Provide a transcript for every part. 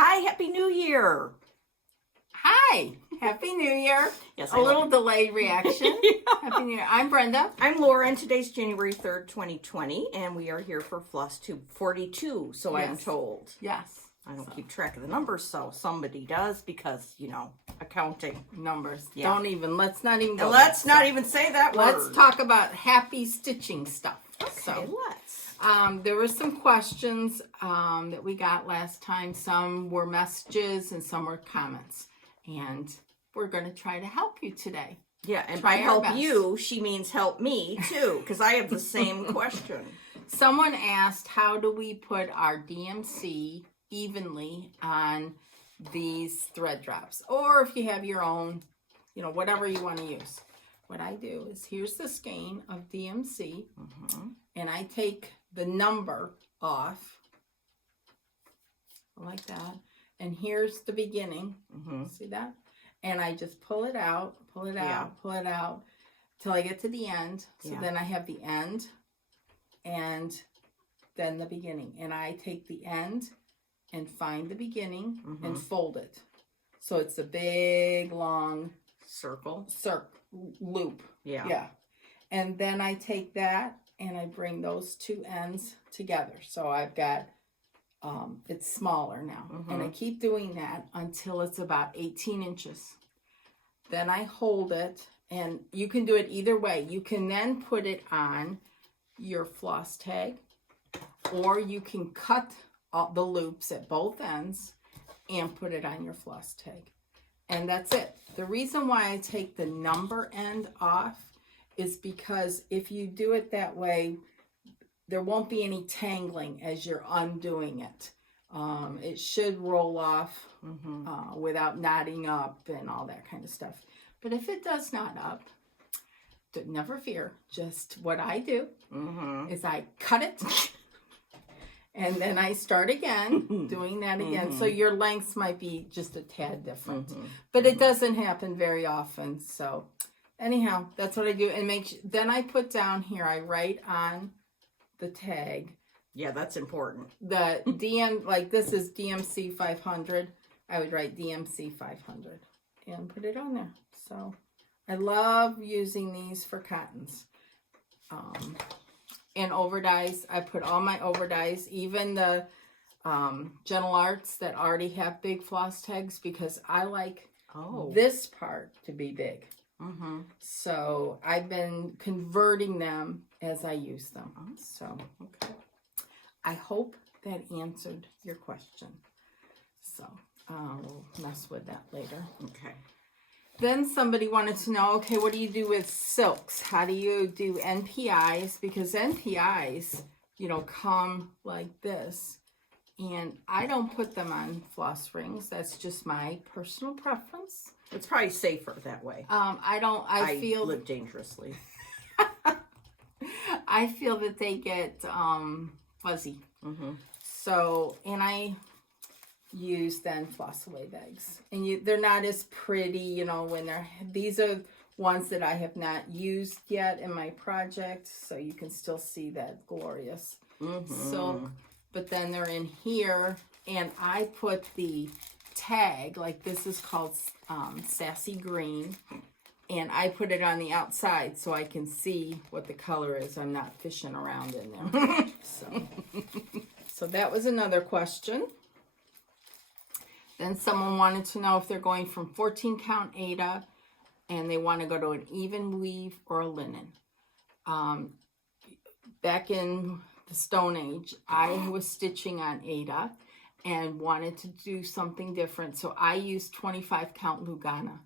Hi, Happy New Year. Hi, Happy New Year. Yes, a little delayed reaction. Yeah. Happy New Year. I'm Brenda. I'm Laura, and today's January 3rd, 2020, and we are here for Floss Tube 42, so Yes. I'm told. Yes. I don't keep track of the numbers, so somebody does because, accounting. Numbers. Yeah. Let's not even go Let's not even say that word. Let's talk about happy stitching stuff. Okay, let's. There were some questions that we got last time. Some were messages and some were comments. And we're going to try to help you today. Yeah, and by help you, she means help me too, because I have the same question. Someone asked, how do we put our DMC evenly on these thread drops? Or if you have your own, whatever you want to use. What I do is, here's the skein of DMC, and I take the number off, like that. And here's the beginning. See that? And I just pull it out, pull it out, till I get to the end. So then I have the end and then the beginning. And I take the end and find the beginning and fold it. So it's a big, long circle loop. Yeah. And then I take that and I bring those two ends together. So I've got... it's smaller now, and I keep doing that until it's about 18 inches. Then I hold it, and you can do it either way. You can then put it on your floss tag, or you can cut the loops at both ends and put it on your floss tag. And that's it. The reason why I take the number end off is because if you do it that way, there won't be any tangling as you're undoing it. It should roll off without knotting up and all that kind of stuff. But if it does knot up, never fear. Just what I do is I cut it and then I start again, doing that again. So your lengths might be just a tad different. But it doesn't happen very often. So anyhow, that's what I do. And then I put down here, I write on the tag. Yeah, that's important. The like this is DMC 500. I would write DMC 500 and put it on there. So I love using these for cottons. And overdyes, I put all my overdyes, even the Gentle Arts that already have big floss tags, because I like this part to be big. So I've been converting them as I use them. So I hope that answered your question. So we'll mess with that later. Okay. Then somebody wanted to know, okay, what do you do with silks? How do you do Npis? Because Npis, come like this. And I don't put them on floss rings. That's just my personal preference. It's probably safer that way. I feel live dangerously. I feel that they get fuzzy. So, and I use then floss away bags. And they're not as pretty, when these are ones that I have not used yet in my project. So you can still see that glorious silk. But then they're in here, and I put the tag, like this is called Sassy Green, and I put it on the outside so I can see what the color is. I'm not fishing around in there. So that was another question. Then someone wanted to know if they're going from 14 count Aida and they want to go to an even weave or a linen. Back in the Stone Age, I was stitching on Aida and wanted to do something different. So I used 25 count Lugana,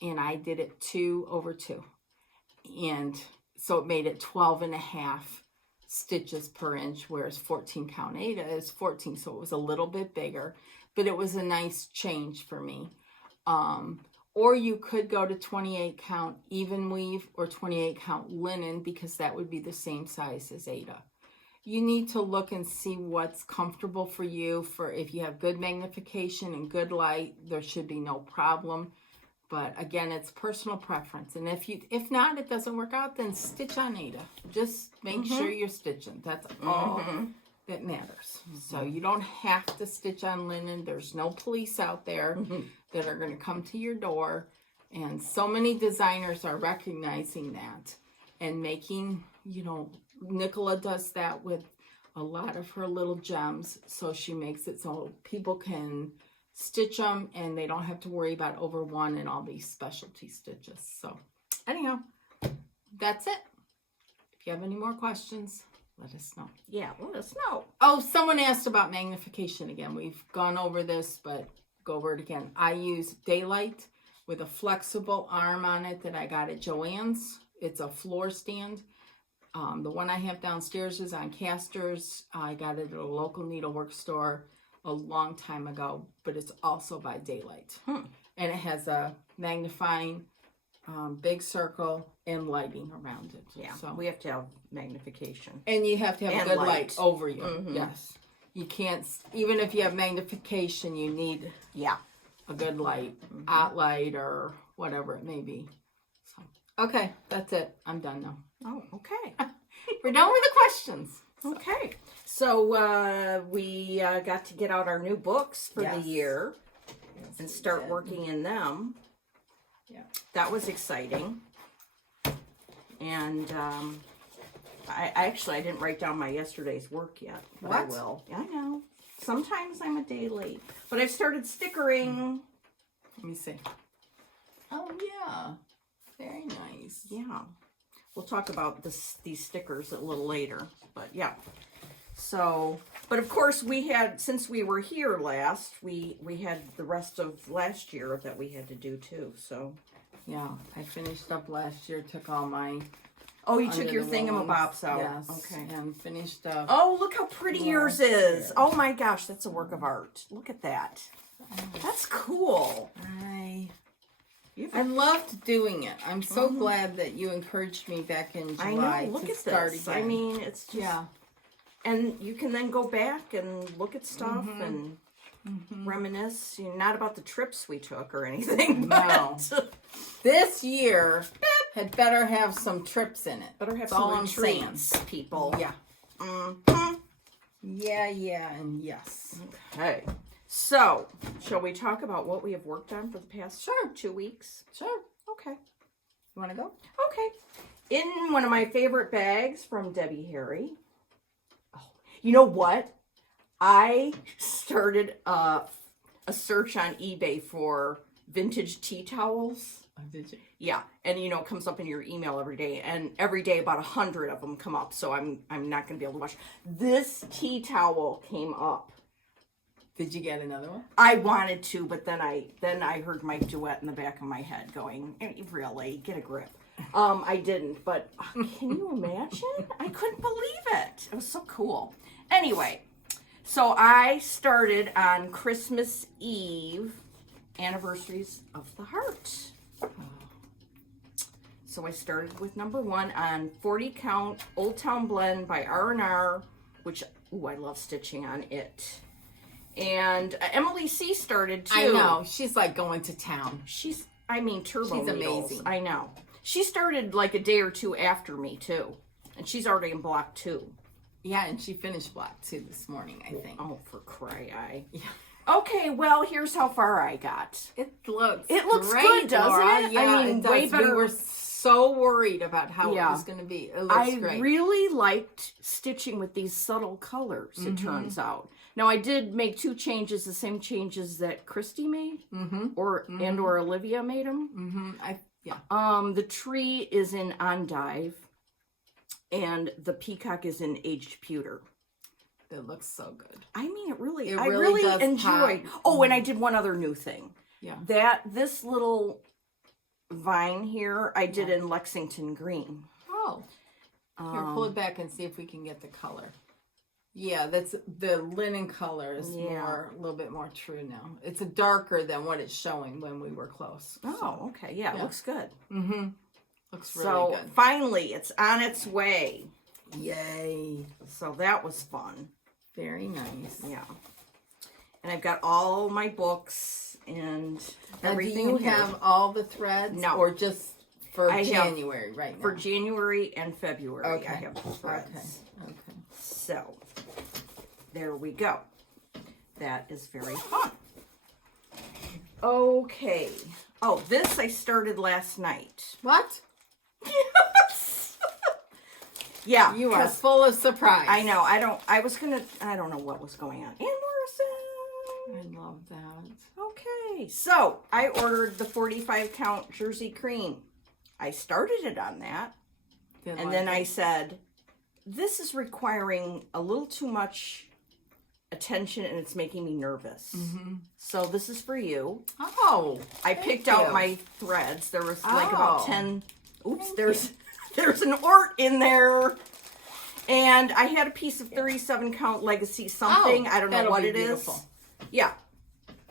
and I did it 2/2. And so it made it 12.5 stitches per inch, whereas 14 count Aida is 14. So it was a little bit bigger, but it was a nice change for me. Or you could go to 28 count even weave or 28 count linen, because that would be the same size as Aida. You need to look and see what's comfortable for you. For if you have good magnification and good light, there should be no problem. But again, it's personal preference. And if not, it doesn't work out, then stitch on Aida. Just make sure you're stitching. That's all that matters. So you don't have to stitch on linen. There's no police out there that are going to come to your door. And so many designers are recognizing that and making, you know, Nicola does that with a lot of her little gems. So she makes it so people can stitch them and they don't have to worry about over one and all these specialty stitches. So anyhow, that's it. If you have any more questions, let us know. Yeah, let us know. Oh, someone asked about magnification again. We've gone over this, but go over it again. I use Daylight with a flexible arm on it that I got at Joann's. It's a floor stand. The one I have downstairs is on casters. I got it at a local needlework store a long time ago, but it's also by Daylight. And it has a magnifying big circle and lighting around it. Yeah, so we have to have magnification. And you have to have And a good light. light over you. Yes. You can't, even if you have magnification, you need a good light, hot light or whatever it may be. So, okay, that's it. I'm done now. Oh, okay. We're done with the questions. Okay. So we got to get out our new books for the year and start working in them. Yeah. That was exciting. And I didn't write down my yesterday's work yet. But I will. I know. Sometimes I'm a day late. But I've started stickering. Let me see. Oh, yeah. Very nice. Yeah. We'll talk about these stickers a little later. But yeah. So, but of course we had, since we were here last, we had the rest of last year that we had to do too. So. Yeah, I finished up last year, took all my... Oh, you took your thingamabobs out. Yes, okay. And finished up... Oh, look how pretty yours is. Oh my gosh, that's a work of art. Look at that. That's cool. I loved doing it. I'm so glad that you encouraged me back in July. I know, look at start this. again. I mean, it's just... And you can then go back and look at stuff and reminisce. You know, not about the trips we took or anything. No. This year had better have some trips in it. Better have That's some all I'm retreats, saying. people. Yeah. Yeah, and yes. Okay. So, shall we talk about what we have worked on for the past 2 weeks? Sure. Okay. You want to go? Okay. In one of my favorite bags from Debbie Harry. Oh, you know what? I started a search on eBay for vintage tea towels. Oh, did you? Yeah, and you know, it comes up in your email every day, and every day about 100 of them come up. So I'm not gonna be able to watch. This tea towel came up. Did you get another one? I wanted to, but then I heard Mike Duet in the back of my head going, "Really, get a grip." I didn't, but can you imagine? I couldn't believe it. It was so cool. Anyway, so I started on Christmas Eve, Anniversaries of the Heart. So I started with number 1 on 40 count Old Town Blend by R&R, which, I love stitching on it. And Emily C started too. I know. She's like going to town. Turbo She's needles. amazing. I know. She started like a day or two after me too. And she's already in block 2. Yeah, and she finished block 2 this morning, I think. Oh, for cry-eye. Yeah. Okay, well, here's how far I got. It looks great, good, doesn't Laura. it? Yeah, I mean, it does. way better. We were so worried about how it was going to be. It looks great. I really liked stitching with these subtle colors, it turns out. Now, I did make 2 changes, the same changes that Christy made, or Olivia made them. The tree is in Endive, and the peacock is in Aged Pewter. It looks so good. I mean, It I really really does enjoyed. pop. Oh, and I did one other new thing. Yeah. This little vine here, I did in Lexington green. Oh. Here, pull it back and see if we can get the color. Yeah, that's the linen color is a little bit more true now. It's darker than what it's showing when we were close. Oh, okay. Yeah, it looks good. Looks really good. So finally, it's on its way. Yay. So that was fun. Very nice. Yeah. And I've got all my books and everything. Do you have all the threads? No. Or just for January right now? For January and February, Okay. I have the threads. Okay. So, there we go. That is very fun. Okay. Oh, this I started last night. What? Yes. Yeah. You are full of surprise. I know. I don't know what was going on. Ann Morrison. I love that. Okay. So I ordered the 45 count Jersey cream. I started it on that. And then I said, this is requiring a little too much attention and it's making me nervous. So this is for you. Oh. I picked out my threads. There was like about 10. Oops, Thank there's an ort in there. And I had a piece of 37 count legacy something. I don't know what it is. Yeah.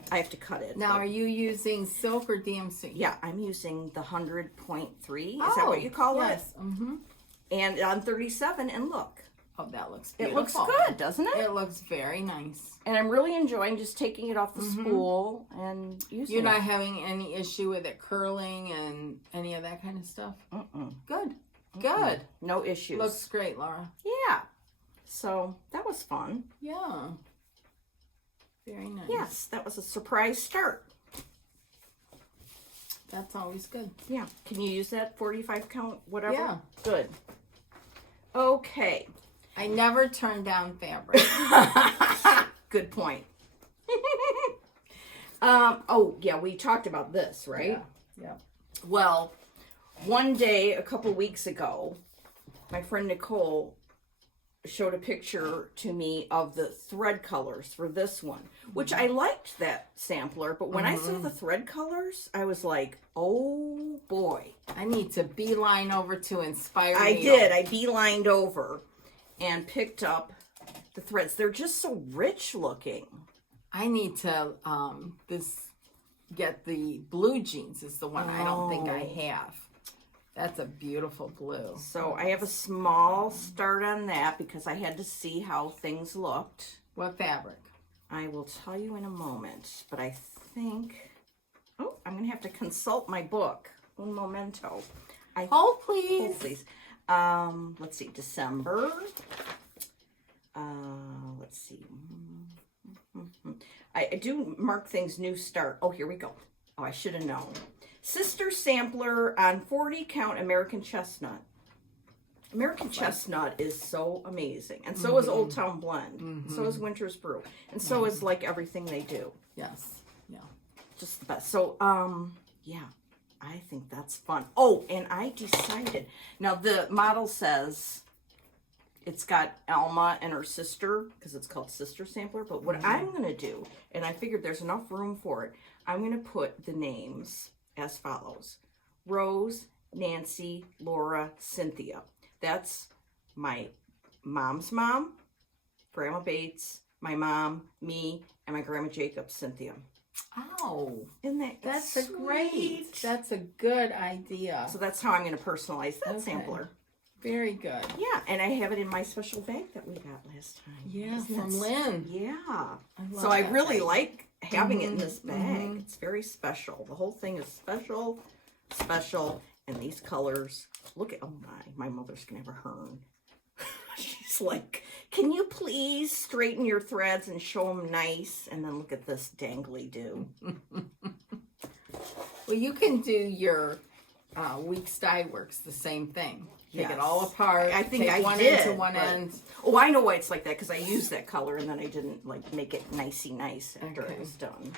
I have to cut it. Now, are you using silk or DMC? Yeah, I'm using the 100.3. Is that what you call it? Yes. And on 37, and look. Oh, that looks beautiful. It looks good, doesn't it? It looks very nice. And I'm really enjoying just taking it off the spool and using it. You're not having any issue with it curling and any of that kind of stuff? Good. Good. No issues. Looks great, Laura. Yeah. So, that was fun. Yeah. Very nice. Yes, that was a surprise start. That's always good. Yeah. Can you use that 45 count, whatever? Yeah. Good. Okay. I never turn down fabric. Good point. Oh, yeah, we talked about this, right? Yeah. Well, one day, a couple weeks ago, my friend Nicole showed a picture to me of the thread colors for this one, which I liked that sampler, but when I saw the thread colors, I was like, oh boy. I need to beeline over to Inspire I Needle. did. I beelined over and picked up the threads. They're just so rich looking. I need to get the blue jeans is the one I don't think I have. That's a beautiful blue. So I have a small start on that because I had to see how things looked. What fabric? I will tell you in a moment, but I think, oh, I'm going to have to consult my book. Un momento. Hold please. Hold please. Let's see, December. Let's see. I do mark things new start. Oh, here we go. Oh, I should have known. Sister sampler on 40 count American Chestnut. American Chestnut is so amazing. And so is Old Town Blend. And so is Winter's Brew. And so is like everything they do. Yes. Yeah. Just the best. So, yeah, I think that's fun. Oh, and I decided. Now, the model says it's got Alma and her sister, because it's called Sister Sampler. But what I'm going to do, and I figured there's enough room for it, I'm going to put the names as follows. Rose, Nancy, Laura, Cynthia. That's my mom's mom, Grandma Bates, my mom, me, and my Grandma Jacob, Cynthia. Oh, Isn't that that's sweet? great. That's a good idea. So that's how I'm going to personalize that sampler. Very good. Yeah, and I have it in my special bag that we got last time. Yeah, Isn't from that Lynn. Yeah. love So I that really bag. like having it in this bag. It's very special. The whole thing is special, and these colors. Look at, oh my mother's going to have a hern. She's like, can you please straighten your threads and show them nice? And then look at this dangly do. Well, you can do your Weeks Dye Works the same thing. Take it all apart. I think take I one did, end to one but- end. Oh, I know why it's like that, because I used that color and then I didn't like make it nicey nice after Okay. it was done.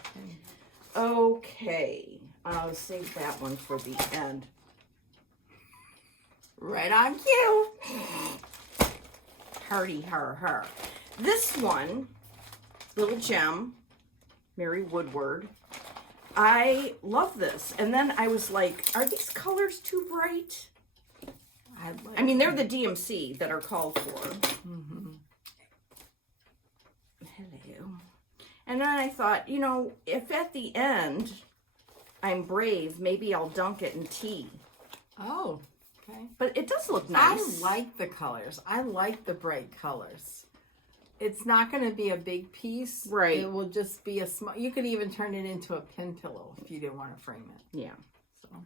Okay. I'll save that one for the end. Right on cue. Hardy har. This one, Little Gem, Mary Woodward. I love this. And then I was like, are these colors too bright? I mean, they're the DMC that are called for. Hello. And then I thought, you know, if at the end I'm brave, maybe I'll dunk it in tea. Oh, okay. But it does look nice. I like the colors. I like the bright colors. It's not going to be a big piece. Right. It will just be a small. You could even turn it into a pin pillow if you didn't want to frame it. Yeah. So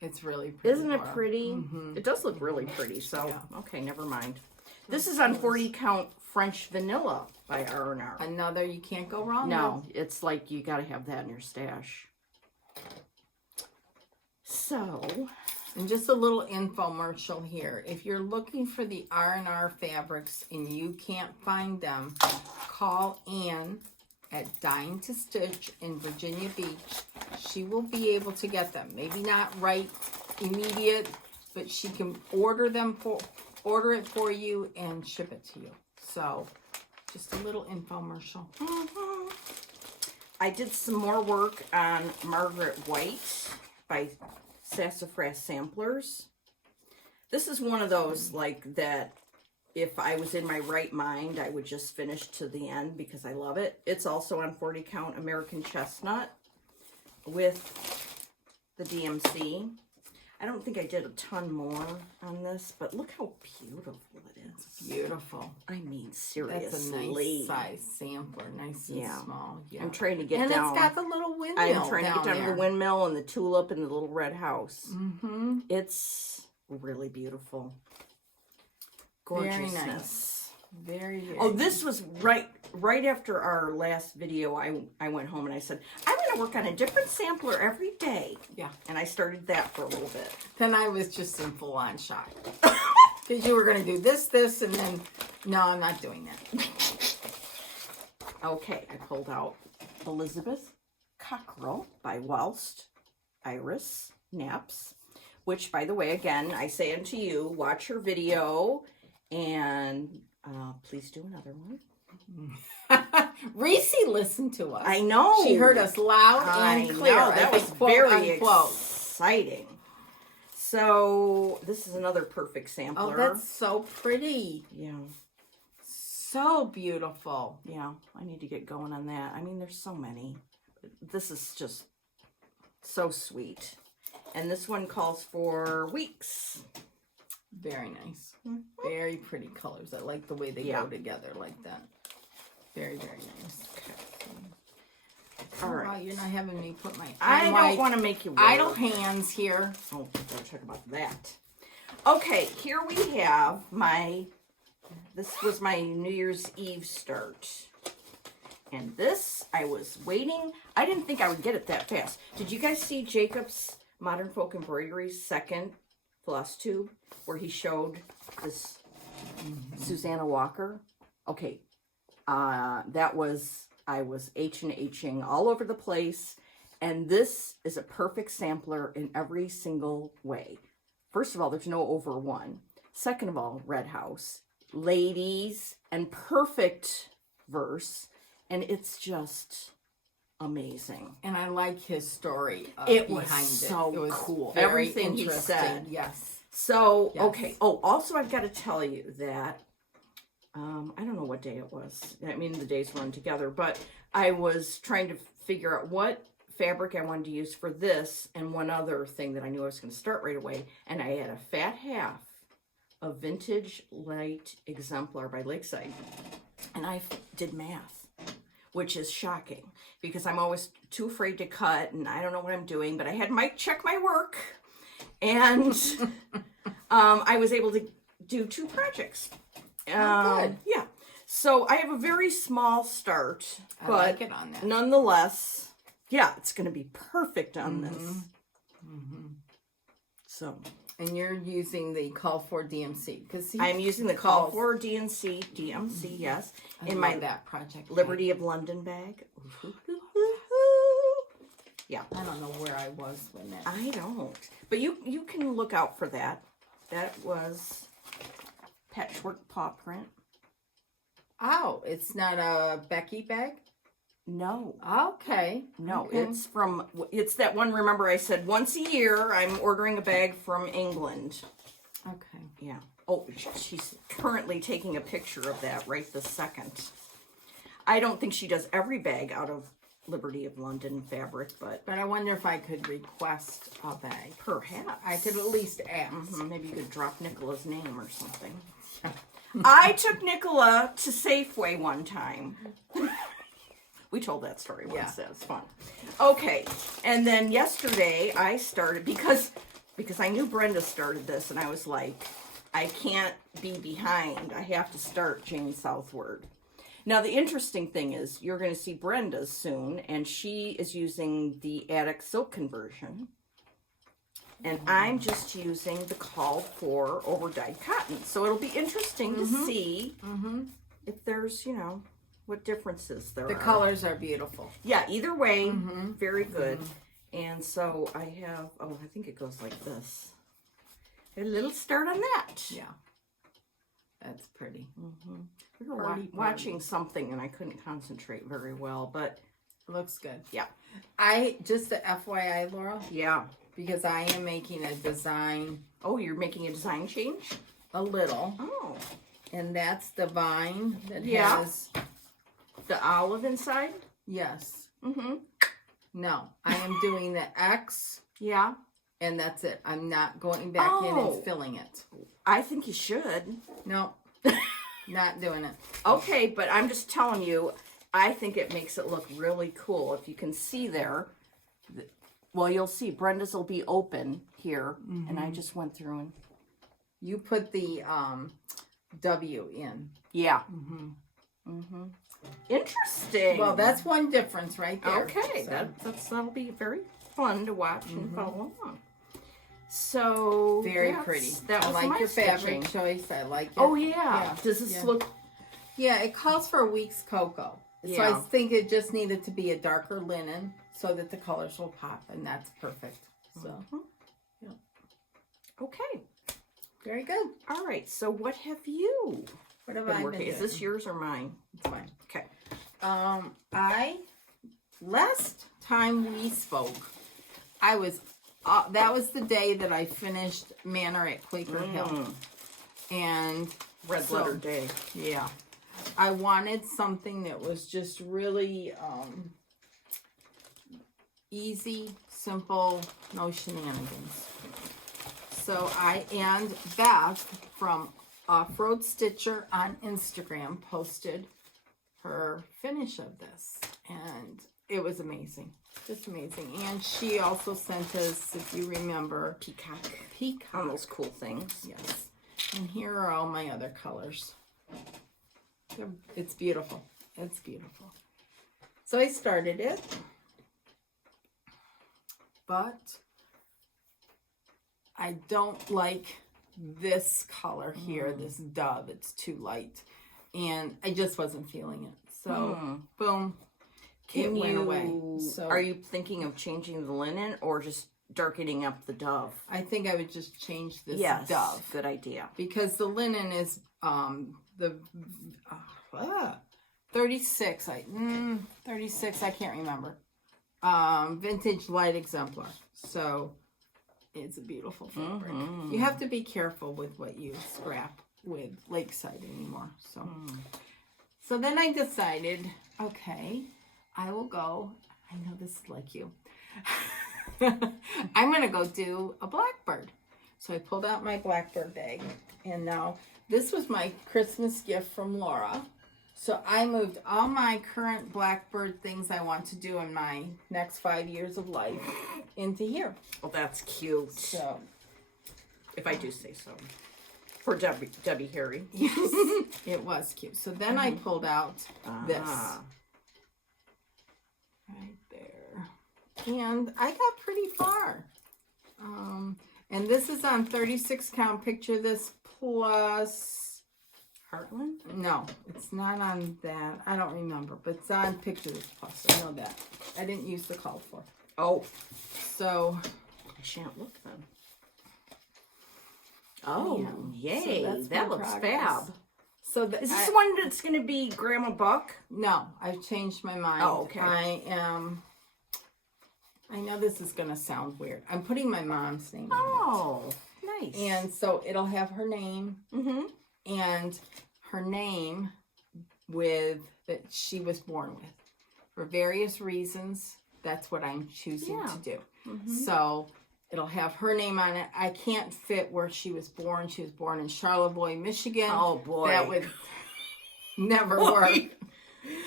it's really pretty. Isn't it Laura. pretty? It does look really pretty. So, Yeah. okay, never mind. This is on 40 count French vanilla by R&R. Another you can't go wrong No, it's like you got to have that in your stash. So, and just a little infomercial here. If you're looking for the R&R fabrics and you can't find them, call Ann at Dying to Stitch in Virginia Beach. She will be able to get them. Maybe not right immediate, but she can order it for you and ship it to you. So, just a little infomercial. I did some more work on Margaret White by Sassafras Samplers. This is one of those like that if I was in my right mind, I would just finish to the end because I love it. It's also on 40 count American Chestnut with the DMC. I don't think I did a ton more on this, but look how beautiful it is. Beautiful. I mean, seriously. That's a nice size sampler, nice and small. Yeah. I'm trying to get and down. And it's got the little windmill. I'm trying to get down to the windmill and the tulip and the little red house. Mm-hmm. It's really beautiful. Gorgeousness. Very nice. Very, very Oh, this was right after our last video. I went home and I said, I'm going to work on a different sampler every day. Yeah. And I started that for a little bit. Then I was just in full-on shock. Because you were going to do this, and then, no, I'm not doing that. Okay, I pulled out Elizabeth Cockrell by Whilst Iris Naps, which, by the way, again, I say unto you, watch her video, and please do another one. Reese listened to us. I know. She heard us loud and clear. I know. That was quote, very unquote. Exciting. So, this is another perfect sampler. Oh, that's so pretty. Yeah. So beautiful. Yeah, I need to get going on that. I mean, there's so many. This is just so sweet. And this one calls for weeks. Very nice. Very pretty colors. I like the way they go together like that. Very, very nice. All Wow, right. you're not having me put my I don't want to make you work. idle hands here. Oh, don't talk about that. Okay, here we have this was my New Year's Eve start. And this, I was waiting. I didn't think I would get it that fast. Did you guys see Jacob's Modern Folk Embroidery's second floss tube where he showed this Susanna Walker? Okay, I was H&Hing all over the place, and this is a perfect sampler in every single way. First of all, there's no over one. Second of all, red house, ladies, and perfect verse, and it's just amazing. And I like his story It was behind so it. It was cool. Very Everything he interesting. said. Yes. So, Yes. okay. Oh, also I've got to tell you that, I don't know what day it was. I mean, the days run together, but I was trying to figure out what fabric I wanted to use for this and one other thing that I knew I was going to start right away. And I had a fat half of Vintage Light Exemplar by Lakeside. And I did math, which is shocking because I'm always too afraid to cut and I don't know what I'm doing, but I had Mike check my work and I was able to do 2 projects. Good. Yeah. So I have a very small start, but I like it on that. nonetheless, yeah, it's going to be perfect on this. So. And you're using the Call for DMC because I'm using the Call for DMC, yes, in my that project Liberty of London bag. Yeah. I don't know where I was when that. I don't. But you can look out for that. That was patchwork paw print. Oh, it's not a Becky bag? No. Okay. No, Okay. it's that one, remember I said once a year I'm ordering a bag from England. Okay. Yeah. Oh, she's currently taking a picture of that right this second. I don't think she does every bag out of Liberty of London fabric, but But I wonder if I could request a bag. perhaps. I could at least ask. Maybe you could drop Nicola's name or something. I took Nicola to Safeway one time. We told that story once. Yeah. That was fun. Okay, and then yesterday I started because I knew Brenda started this, and I was like, I can't be behind. I have to start Jane Southward. Now, the interesting thing is you're going to see Brenda's soon, and she is using the Attic Silk Conversion. And I'm just using the called for over-dyed cotton. So it'll be interesting to see if there's, you know, what differences there are. The colors are beautiful. Yeah, either way, very good. And so I have, I think it goes like this. A little start on that. Yeah. That's pretty. We were watching something and I couldn't concentrate very well, but it looks good. Yeah. Just the FYI, Laura. Yeah. Because I am making a design. Oh, you're making a design change? A little. Oh. And that's the vine that has the olive inside? Yes. No, I am doing the X. Yeah. And that's it. I'm not going back in and filling it. I think you should. No. Not doing it. Okay, but I'm just telling you, I think it makes it look really cool. If you can see there, well, you'll see Brenda's will be open here, and I just went through and you put the W in. Yeah. Interesting. Well, that's one difference right there. Okay, so that'll be very fun to watch and follow along. So very pretty. That was I like my your stitching. fabric choice. I like it. Oh yeah. Does this look? Yeah, it calls for a week's cocoa. So I think it just needed to be a darker linen so that the colors will pop, and that's perfect. So, yeah. Okay. Very good. All right. So what have you? What have I been doing? Is this yours or mine? It's mine. Okay. Last time we spoke, that was the day that I finished Manor at Quaker Hill. And Red letter day. Yeah. I wanted something that was just really easy, simple, no shenanigans. So and Beth from Off-Road Stitcher on Instagram posted her finish of this. And it was amazing. Just amazing. And she also sent us, if you remember, peacock on those cool things. Yes. And here are all my other colors. It's beautiful. It's beautiful. So I started it, but I don't like this color here, this dove. It's too light. And I just wasn't feeling it. So, boom. It went away. So, are you thinking of changing the linen or just darkening up the dove? I think I would just change this dove. Good idea. Because the linen is the 36. 36. I can't remember. Vintage light exemplar. So it's a beautiful fabric. You have to be careful with what you scrap with Lakeside anymore. So then I decided, okay, I will go. I know this is like you. I'm going to go do a blackbird. So I pulled out my blackbird bag. And now this was my Christmas gift from Laura. So I moved all my current blackbird things I want to do in my next 5 years of life into here. Well, that's cute. So, if I do say so. For Debbie Harry. Yes, it was cute. So then I pulled out this. Right there. And I got pretty far. And this is on 36 count. Picture this plus Heartland? No, it's not on that. I don't remember, but it's on Picture This Plus. I know that. I didn't use the call for. Oh. So. I shan't look then. Oh, yeah. yay. So that looks fab. So is this the one that's going to be Grandma Buck? No, I've changed my mind. Oh, okay. I know this is going to sound weird. I'm putting my mom's name on it. Oh, nice. And so it'll have her name. And her name that she was born with. For various reasons, that's what I'm choosing to do. So it'll have her name on it. I can't fit where she was born. She was born in Charlevoix, Michigan. Oh, boy. That would never work.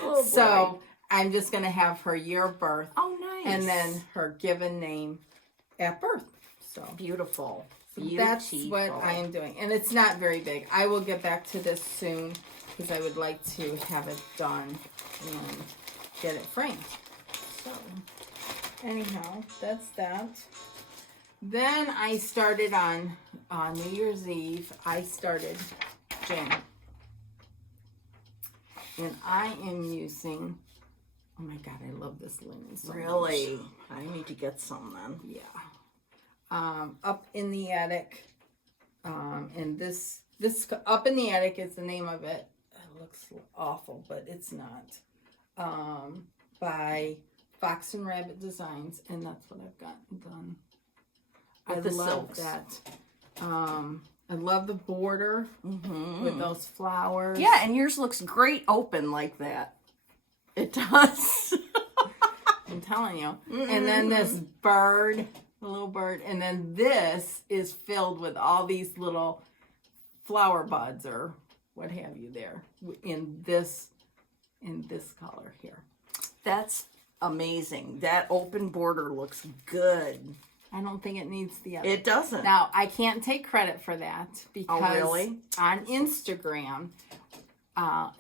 Oh, so I'm just going to have her year of birth. Oh, nice. And then her given name at birth. So beautiful. So that's what I am doing. And it's not very big. I will get back to this soon because I would like to have it done and get it framed. So, anyhow, that's that. Then I started on New Year's Eve, I started jam. And I am using, oh my God, I love this linen so Really? much. I need to get some then. Yeah. Up in the Attic. And this Up in the Attic is the name of it. It looks awful, but it's not. By Fox and Rabbit Designs, and that's what I've gotten done. I love silks. that. I love the border with those flowers. Yeah, and yours looks great open like that. It does. I'm telling you. And then this bird, the little bird, and then this is filled with all these little flower buds or what have you there in this color here. That's amazing. That open border looks good. I don't think it needs the other. It doesn't. Now, I can't take credit for that because really? On Instagram,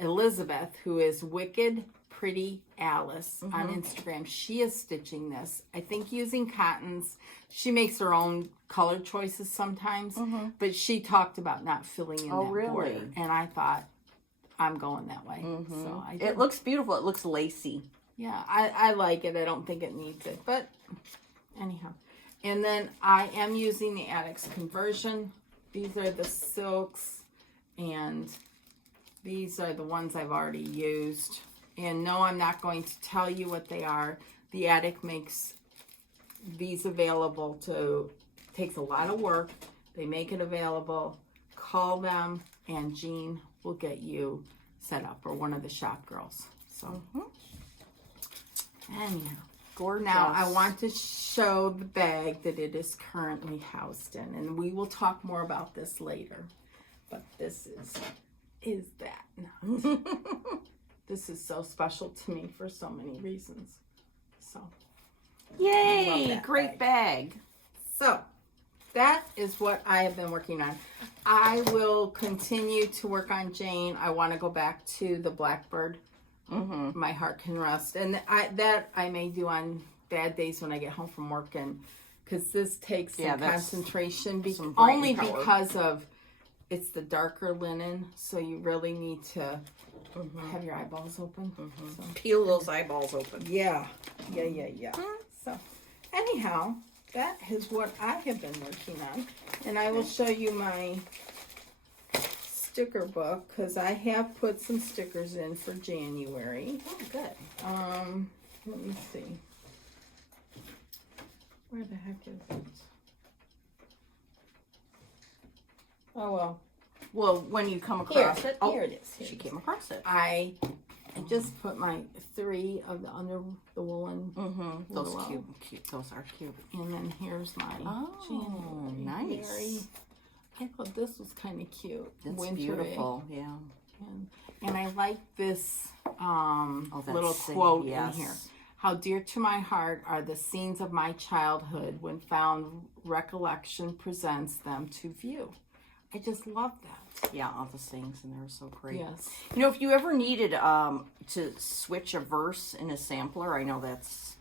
Elizabeth, who is Wicked Pretty Alice on Instagram, she is stitching this. I think using cottons. She makes her own color choices sometimes, but she talked about not filling in that border. And I thought, I'm going that way. So I did. It looks beautiful. It looks lacy. Yeah, I like it. I don't think it needs it. But anyhow. And then I am using the Addicts Conversion. These are the silks. And these are the ones I've already used. And no, I'm not going to tell you what they are. The Attic makes these available takes a lot of work. They make it available. Call them and Jean will get you set up, or one of the shop girls. So, anyhow. Gorgeous. Now, I want to show the bag that it is currently housed in, and we will talk more about this later. But this is that not? This is so special to me for so many reasons. So, Yay! Great bag. So, that is what I have been working on. I will continue to work on Jane. I want to go back to the Blackbird. My heart can rest, and I may do on bad days when I get home from work, and because this takes some concentration, only because of it's the darker linen, so you really need to have your eyeballs open. So. Peel those eyeballs open. Yeah. So, anyhow, that is what I have been working on, and I will show you my sticker book because I have put some stickers in for January. Oh, good. Let me see. Where the heck is it? Oh well. Well, when you come across it, here it is. She came across it. I just put my 3 of the under the woolen. Those cute. Those are cute. And then here's my January. Nice. I thought this was kind of cute. It's Wintry. beautiful. Yeah. And I like this little sick, quote in here. How dear to my heart are the scenes of my childhood when found recollection presents them to view. I just love that. Yeah, all the sayings in there are so great. Yes. You know, if you ever needed to switch a verse in a sampler, I know that's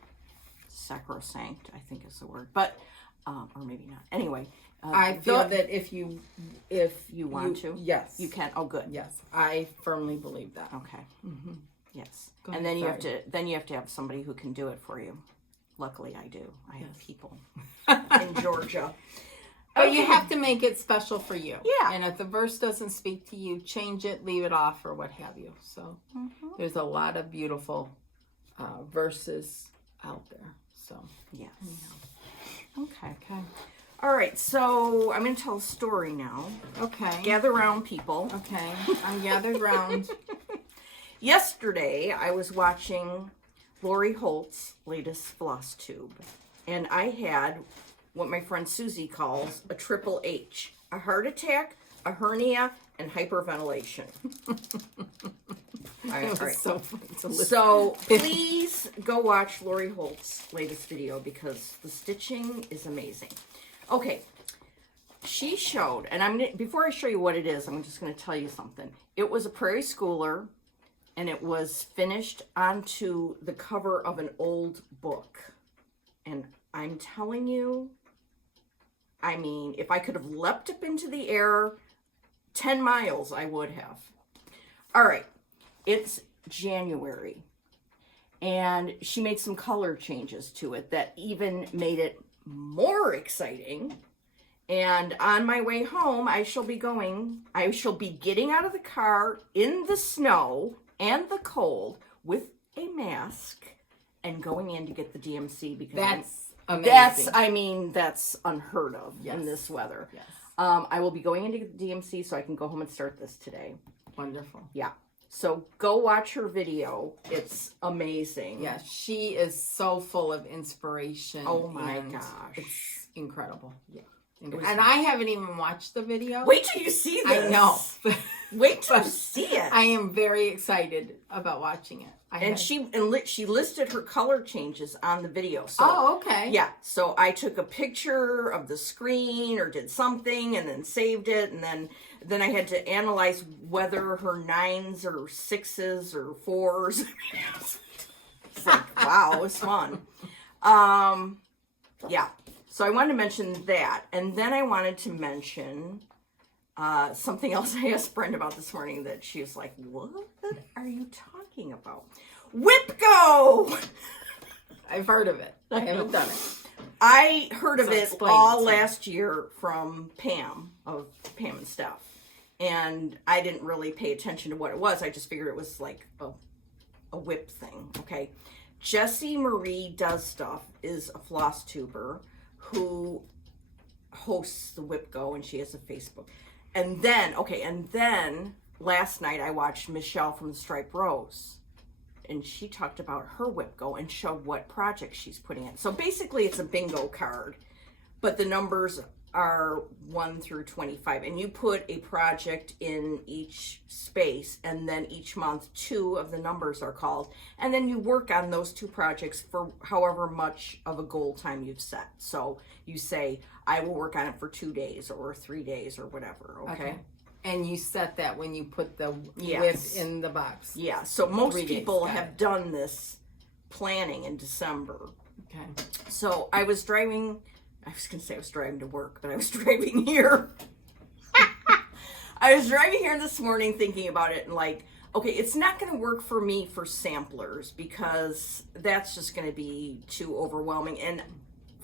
sacrosanct, I think is the word, but or maybe not. Anyway, I feel that if you want to, yes, you can. Oh, good. Yes, I firmly believe that. Okay. Yes. Go and ahead, then you have to have somebody who can do it for you. Luckily, I do. I have people in Georgia. But you have to make it special for you. Yeah. And if the verse doesn't speak to you, change it, leave it off, or what have you. So there's a lot of beautiful verses out there. So yes. Okay. All right. So I'm going to tell a story now. Okay. Gather round, people. Okay. I'm gathered round. Yesterday, I was watching Lori Holt's latest floss tube, and I had what my friend Susie calls a triple H: a heart attack, a hernia, and hyperventilation. All right. So fun to listen. So please go watch Lori Holt's latest video because the stitching is amazing. Okay, she showed, and before I show you what it is, I'm just going to tell you something. It was a prairie schooler, and it was finished onto the cover of an old book. And I'm telling you, I mean, if I could have leapt up into the air 10 miles, I would have. All right, it's January, and she made some color changes to it that even made it more exciting. And on my way home, I shall be getting out of the car in the snow and the cold with a mask and going in to get the DMC because that's amazing. That's unheard of in this weather. Yes. I will be going into the DMC so I can go home and start this today. Wonderful. Yeah. So go watch her video. It's amazing. Yeah, she is so full of inspiration. Oh my gosh. It's incredible. Yeah. And I haven't even watched the video. Wait till you see this. I know. Wait till you see it. I am very excited about watching it. She listed her color changes on the video. So, oh, okay. Yeah. So I took a picture of the screen or did something and then saved it, and then I had to analyze whether her 9s or 6s or 4s. It's like, wow, it was fun. Yeah. So I wanted to mention that, and then I wanted to mention something else I asked Brenda about this morning that she was like, what are you talking about? WhipGo! I've heard of it. I haven't done it. I heard of it all last year from Pam, of Pam and Steph, and I didn't really pay attention to what it was. I just figured it was like a whip thing, okay? Jessie Marie Does Stuff is a floss tuber who hosts the WhipGo, and she has a Facebook. And then last night I watched Michelle from the Striped Rose, and she talked about her WhipGo and showed what projects she's putting in. So basically it's a bingo card, but the numbers are 1 through 25, and you put a project in each space, and then each month 2 of the numbers are called, and then you work on those 2 projects for however much of a goal time you've set. So you say, I will work on it for 2 days or 3 days or whatever. Okay. And you set that when you put the Yes. whip in the box. Yeah. So most 3 days, people got have it. done this planning in December. Okay. So I was driving to work, but I was driving here. I was driving here this morning thinking about it and like, okay, it's not going to work for me for samplers because that's just going to be too overwhelming. And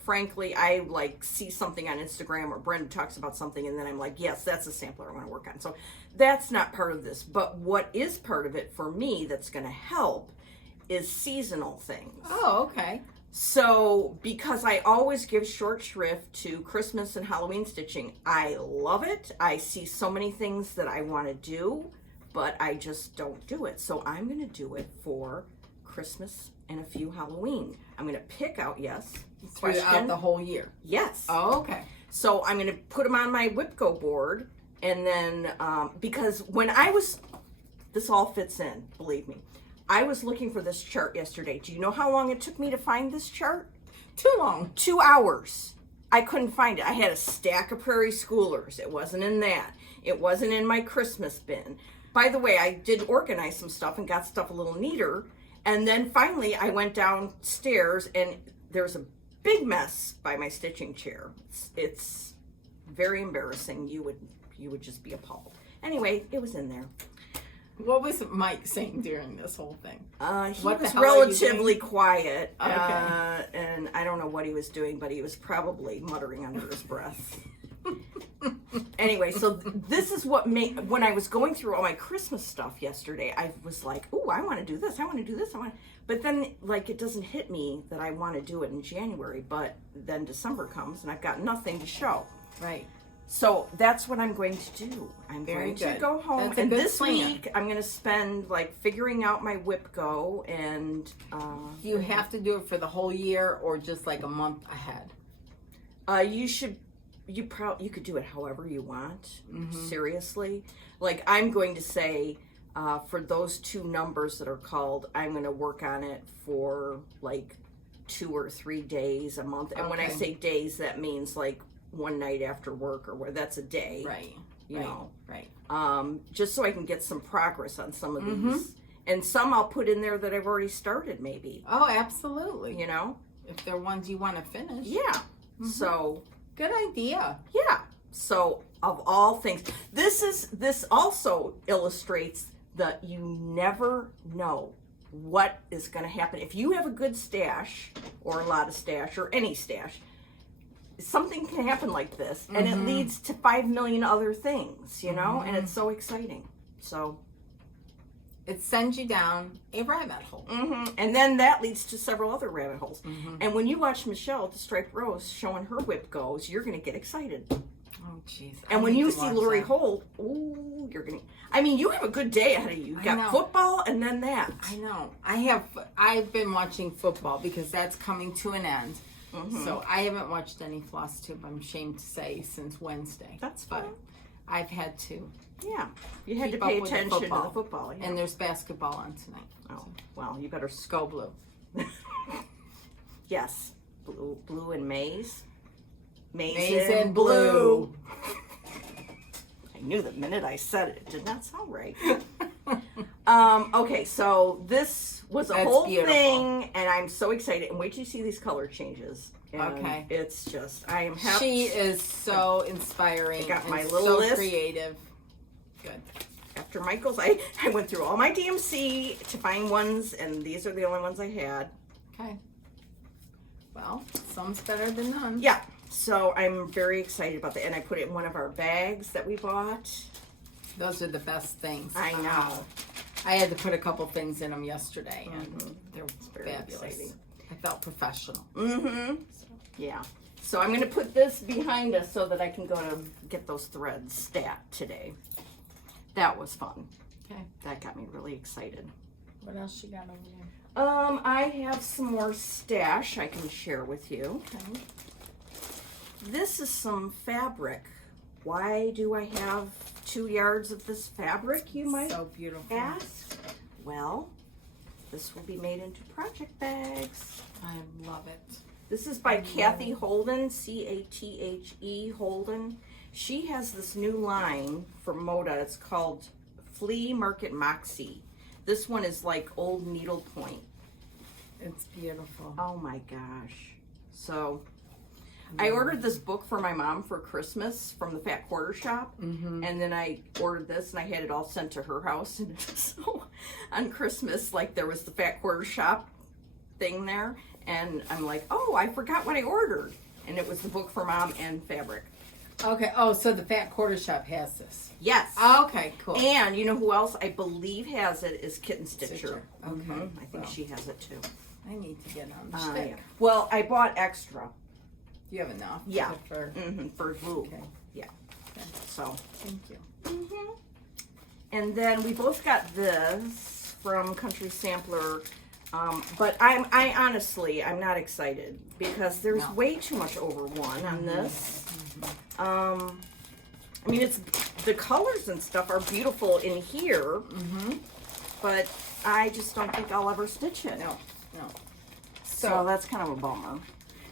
frankly, I like see something on Instagram or Brenda talks about something and then I'm like, yes, that's a sampler I want to work on. So that's not part of this. But what is part of it for me that's going to help is seasonal things. Oh, okay. So, because I always give short shrift to Christmas and Halloween stitching, I love it. I see so many things that I want to do, but I just don't do it. So, I'm going to do it for Christmas and a few Halloween. I'm going to pick out, Throughout the whole year. Yes. Oh, okay. So, I'm going to put them on my WhipGo board, and then, because when this all fits in, believe me. I was looking for this chart yesterday. Do you know how long it took me to find this chart? Too long. 2 hours. I couldn't find it. I had a stack of Prairie Schoolers. It wasn't in that. It wasn't in my Christmas bin. By the way, I did organize some stuff and got stuff a little neater. And then finally, I went downstairs and there's a big mess by my stitching chair. It's very embarrassing. You would just be appalled. Anyway, it was in there. What was Mike saying during this whole thing? He was relatively quiet, and I don't know what he was doing, but he was probably muttering under his breath. Anyway, so this is what made, when I was going through all my Christmas stuff yesterday, I was like, "Ooh, I want to do this. I want to do this. But then, like, it doesn't hit me that I want to do it in January. But then December comes, and I've got nothing to show. Right. So that's what I'm going to do. I'm going to go home, and this week I'm going to spend like figuring out my WhipGo, and do you have to do it for the whole year or just like a month ahead? You could do it however you want. Mm-hmm. Seriously, like I'm going to say for those 2 numbers that are called, I'm going to work on it for like 2 or 3 days a month. And when I say days, that means like one night after work, or where that's a day. Right. You know. Right. Just so I can get some progress on some of these. And some I'll put in there that I've already started, maybe. Oh, absolutely. You know? If they're ones you want to finish. Yeah. So. Good idea. Yeah. So, of all things, this also illustrates that you never know what is going to happen. If you have a good stash, or a lot of stash, or any stash, something can happen like this, and it leads to 5 million other things, you know? And it's so exciting. So. It sends you down a rabbit hole. And then that leads to several other rabbit holes. And when you watch Michelle at the Striped Rose showing her whip goes, you're going to get excited. Oh, jeez. And when you see Lori Holt, ooh, you're going to... I mean, you have a good day ahead of you. You got football and then that. I know. I've been watching football because that's coming to an end. So I haven't watched any floss tube, I'm ashamed to say, since Wednesday. That's fine. But I've had to. Yeah, you had to pay attention to the football. Yeah. And there's basketball on tonight. Oh, well, you better go blue. Yes, blue and maize. Maize and blue. I knew the minute I said it. It did not sound right. Okay, so this was a whole thing, and I'm so excited. And wait till you see these color changes. And okay. It's just, I am happy. She is so inspiring. I got and my little list. Creative. Good. After Michael's, I went through all my DMC to find ones, and these are the only ones I had. Okay. Well, some's better than none. Yeah. So I'm very excited about that. And I put it in one of our bags that we bought. Those are the best things. I know. I had to put a couple things in them yesterday, and they're very fabulous. exciting. I felt professional. Yeah. So I'm going to put this behind us so that I can go to get those threads stat today. That was fun. Okay. That got me really excited. What else you got over there? I have some more stash I can share with you. Okay. This is some fabric. Why do I have 2 yards of this fabric, you might so beautiful. ask? Well, this will be made into project bags. I love it. This is by Kathy Holden, C-A-T-H-E Holden. She has this new line for Moda. It's called Flea Market Moxie. This one is like old needlepoint. It's beautiful. Oh my gosh. So I ordered this book for my mom for Christmas from the Fat Quarter Shop. And then I ordered this and I had it all sent to her house. And so on Christmas, like there was the Fat Quarter Shop thing there. And I'm like, oh, I forgot what I ordered. And it was the book for mom and fabric. Okay. Oh, so the Fat Quarter Shop has this. Yes. Okay, cool. And you know who else I believe has it is Kitten Stitcher. Okay. I think she has it too. I need to get on the stick. Yeah. Well, I bought extra. You have enough? Yeah. For glue. Okay. Yeah. Okay. So. Thank you. And then we both got this from Country Sampler. But I honestly, I'm not excited because there's way too much over one on this. I mean, it's the colors and stuff are beautiful in here, but I just don't think I'll ever stitch it. No. So that's kind of a bummer.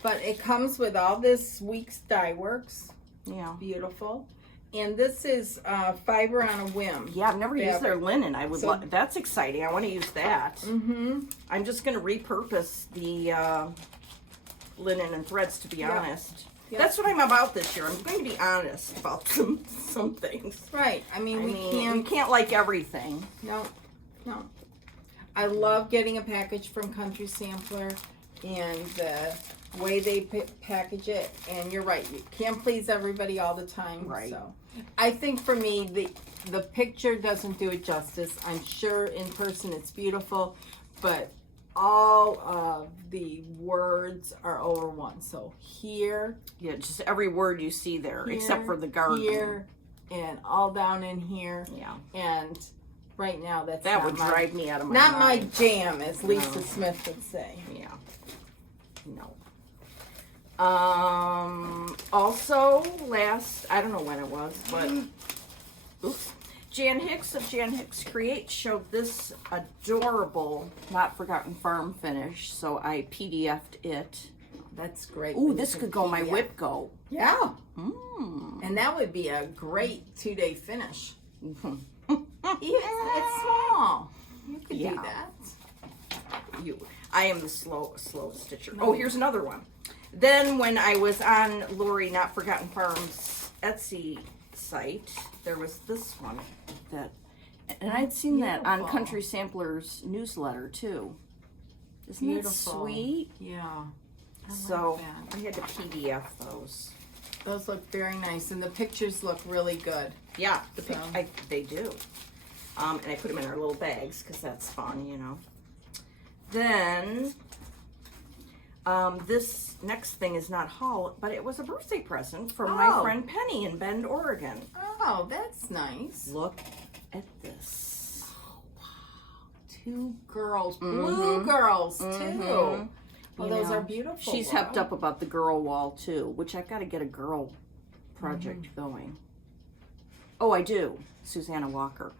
But it comes with all this Weeks Dye Works. Yeah. Beautiful. And this is fiber on a whim. Yeah, I've never used their linen. I would. So, that's exciting. I want to use that. I'm just going to repurpose the linen and threads. To be honest, that's what I'm about this year. I'm going to be honest about some things. Right. I mean, we can't like everything. No. I love getting a package from Country Sampler and the way they package it. And you're right. You can't please everybody all the time. Right. So I think for me, the picture doesn't do it justice. I'm sure in person it's beautiful, but all of the words are over one. So here. Yeah, just every word you see there, except for the garden. Here, and all down in here. Yeah. And right now, that would drive me out of my mind. Not my jam, as Lisa Smith would say. Yeah. No. Also, I don't know when it was, but oops. Jan Hicks of Jan Hicks Create showed this adorable Not Forgotten Farm finish, so I PDF'd it. That's great. Ooh, when this you could can go my PDF. whip go. Yeah. Mm. And that would be a great 2-day finish. It's small. You could do that. I am the slow stitcher. Oh, here's another one. Then when I was on Lori Not Forgotten Farms Etsy site, there was this one that, and I'd seen that on Beautiful. Country Sampler's newsletter too. Isn't that Beautiful. sweet? Yeah. I So like that. I had to PDF those. Those look very nice, and the pictures look really good. Yeah, So. they do. And I put them in our little bags because that's fun, you know. Then, this next thing is not haul, but it was a birthday present from my friend Penny in Bend, Oregon. Oh, that's nice. Look at this. Oh, wow. 2 girls. Blue girls, too. Well, You those know, are beautiful. She's Laura. hepped up about the girl wall too, which I've got to get a girl project going. Oh, I do. Susanna Walker.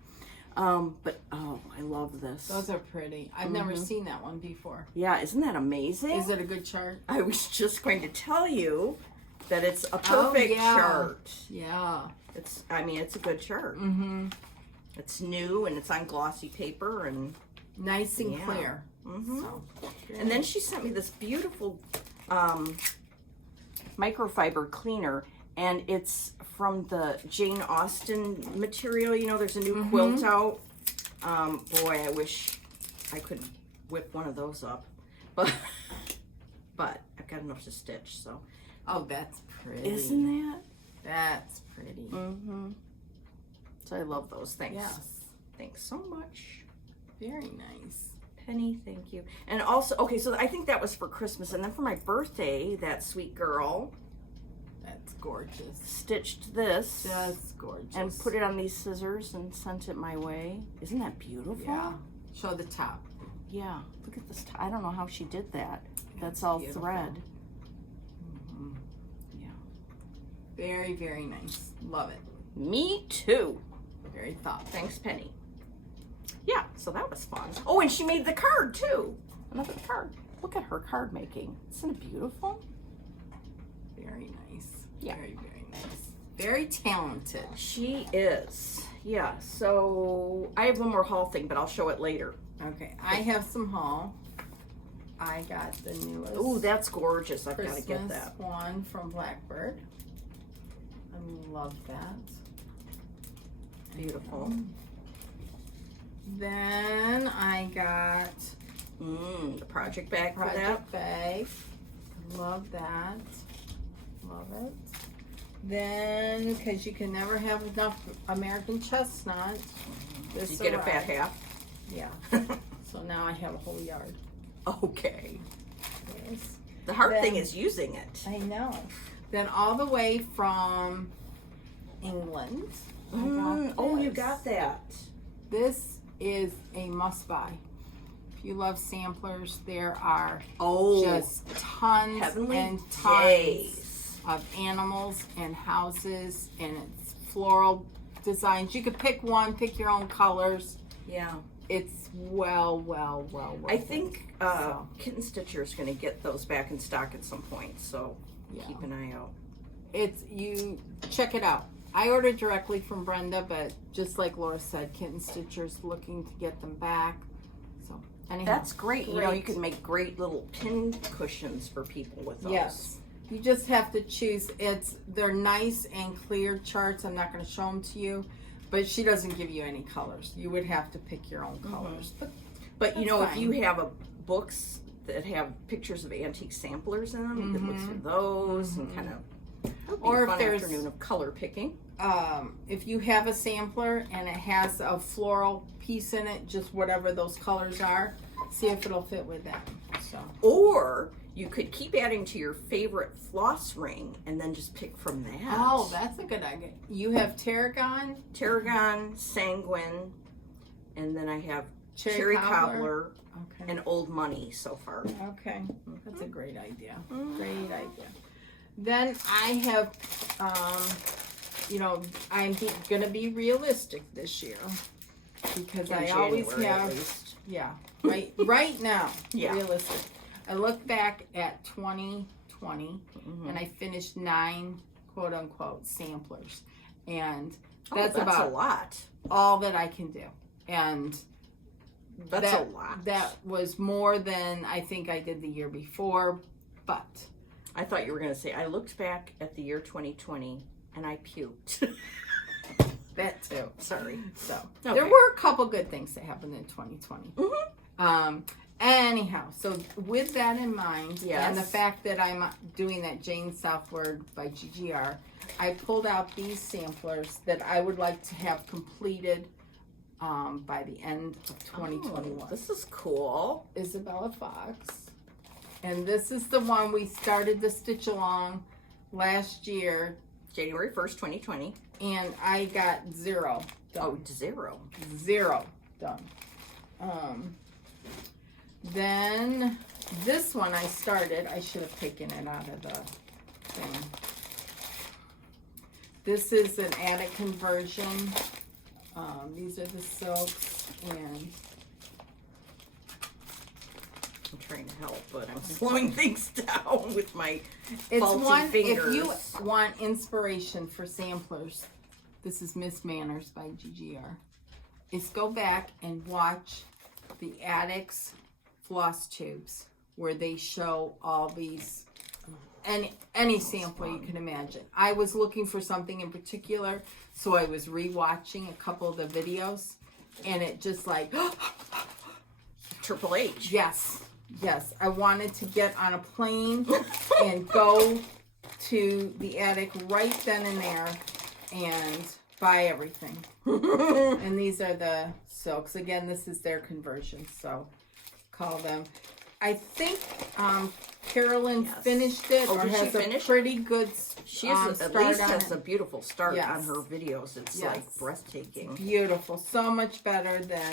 But oh, I love this. Those are pretty. I've never seen that one before. Yeah, isn't that amazing? Is it a good chart? I was just going to tell you that it's a perfect chart. Yeah. It's a good chart. Mm-hmm. It's new and it's on glossy paper and Nice and clear. Mhm. So, And then she sent me this beautiful microfiber cleaner, and it's from the Jane Austen material. You know, there's a new quilt out. Boy, I wish I could whip one of those up, but I've got enough to stitch. So, oh, that's pretty. isn't that? That's pretty. Mm-hmm. So I love those things. Yes. Thanks so much, Very nice. Penny. Thank you. And also, okay, so I think that was for Christmas, and then for my birthday, that sweet girl That's gorgeous. stitched this Just gorgeous. and put it on these scissors and sent it my way. Isn't that beautiful? Yeah. Show the top. Yeah. Look at this. I don't know how she did that. That's all beautiful. thread. Yeah. Very, very nice. Love it. Me too. Very thoughtful. Thanks, Penny. Yeah, so that was fun. Oh, and she made the card too. Another card. Look at her card making. Isn't it beautiful? Very nice. Yeah. Very, very nice. Very talented. She is. Yeah, so I have one more haul thing, but I'll show it later. Okay, I have some haul. I got the newest. Ooh, that's gorgeous. I've got to Christmas get that. one from Blackbird. I love that. Beautiful. Then I got The project bag for that. project bag. Love that. Love it. Then, because you can never have enough American chestnut, this You get a fat arrived. half. Yeah. So now I have a whole yard. Okay. Yes. The hard thing Then- is using it. I know. Then all the way from England. I got Oh, you this. got that. This is a must buy. If you love samplers, there are Oh, just tons Heavenly and tons Days. of animals and houses, and it's floral designs. You could pick one, pick your own colors. Yeah. It's well worth I it. think So. Kitten Stitcher is going to get those back in stock at some point, so Yeah. keep an eye out. You check it out. I ordered directly from Brenda, but just like Laura said, Kitten Stitcher's looking to get them back. So anyhow, That's great. You know, you great. can make great little pin cushions for people with those. Yes. You just have to choose. They're nice and clear charts. I'm not going to show them to you, but she doesn't give you any colors. You would have to pick your own colors. But you That's know, if fine. you have books that have pictures of antique samplers in them, you could look through those and kind of. Or Or if a fun there's- afternoon of color picking. If you have a sampler and it has a floral piece in it, just whatever those colors are, see if it'll fit with that. So Or you could keep adding to your favorite floss ring and then just pick from that. oh, that's a good idea. You have tarragon, Tarragon, Sanguine, and then I have cherry, Cobbler, Okay. and Old Money so far. Okay, that's a great idea. Great idea. Then I have, I'm gonna be realistic this year because In I always January, at have, least. yeah, right now, Yeah. realistic. I look back at 2020 2020, and I finished 9 quote-unquote samplers. And that's a about lot. all that I can do. And That's a lot. That was more than I think I did the year before, but... I thought you were going to say, I looked back at the year 2020 and I puked. That too. Sorry. So, okay. There were a couple good things that happened in 2020. Anyhow, so with that in mind, and the fact that I'm doing that Jane Southward by GGR, I pulled out these samplers that I would like to have completed by the end of 2021. Oh, this is cool. Isabella Fox. And this is the one we started the stitch along last year. January 1st, 2020. And I got 0 done. Oh, 0. 0 done. Then this one I started. I should have taken it out of the thing. This is an attic conversion. These are the silks, and I'm trying to help, but I'm slowing things down with my it's faulty one. fingers. If you want inspiration for samplers, this is Miss Manners by GGR. Is go back and watch the Addicts floss tubes where they show all these any sampler you can imagine. I was looking for something in particular, so I was rewatching a couple of the videos, and it just like Triple H. yes, I wanted to get on a plane and go to the attic right then and there and buy everything. And these are the silks. Again, this is their conversion, so call them. I think Carolyn finished it, or has a pretty good She has at least has a beautiful start on her videos. It's like breathtaking. It's beautiful. So much better than